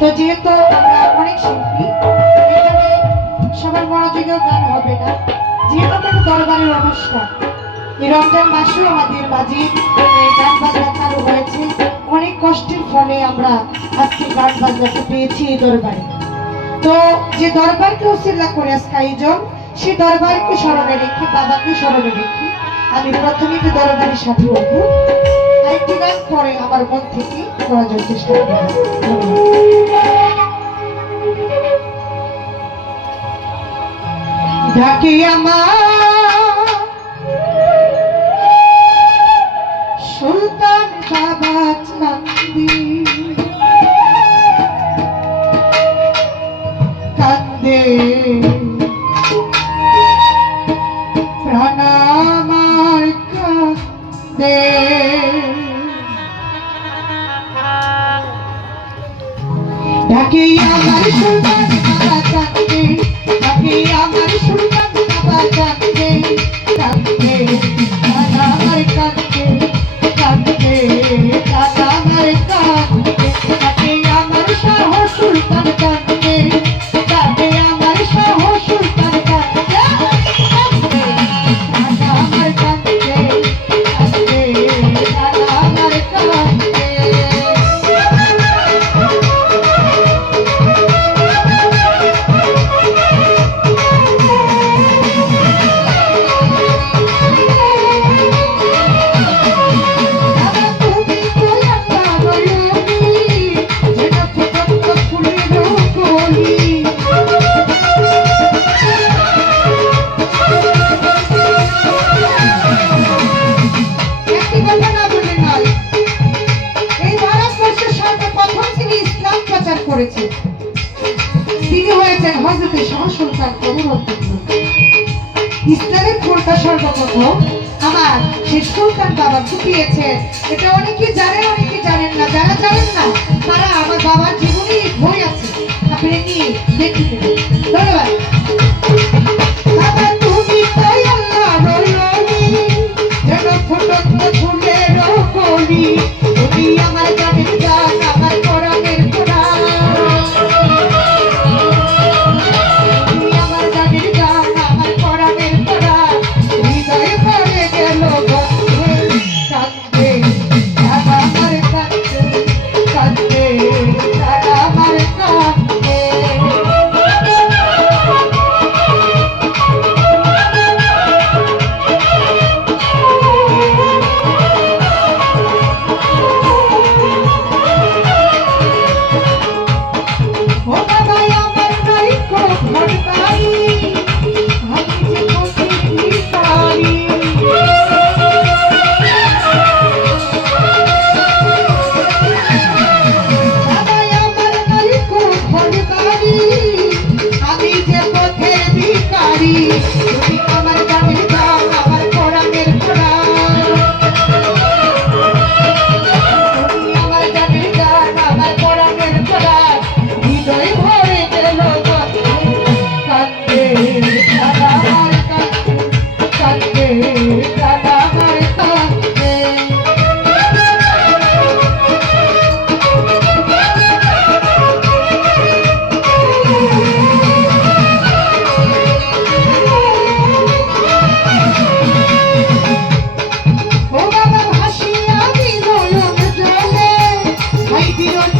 তো যেহেতু আমরা আমাদের মাঝে অনেক কষ্টের ফলে আমরা আজকে গান পেয়েছি দরবারে। তো যে দরবারকে উচিল্লা করে আজকে আয়োজন সে দরবারকে স্মরণে রেখে, বাবাকে স্মরণে রেখে আমি প্রথমিত দরবারের সাথে উঠবো আরেকটি গান পরে আমার মন থেকে করার চেষ্টা করব ঢাকে আমার, সুলতান বাবা চান্দি ডাকে আমার সুন্দর তাকে আমার ইসলামের ফুলটা সর্বপ্রথম। আমার শেষ সুলতান বাবা ফুটিয়েছেন। এটা অনেকে জানেন অনেকে জানেন না। যারা জানেন না, তারা আমার বাবার জীবনী বই আছে। আপনি নিয়ে ধন্যবাদ। you. বিরোধী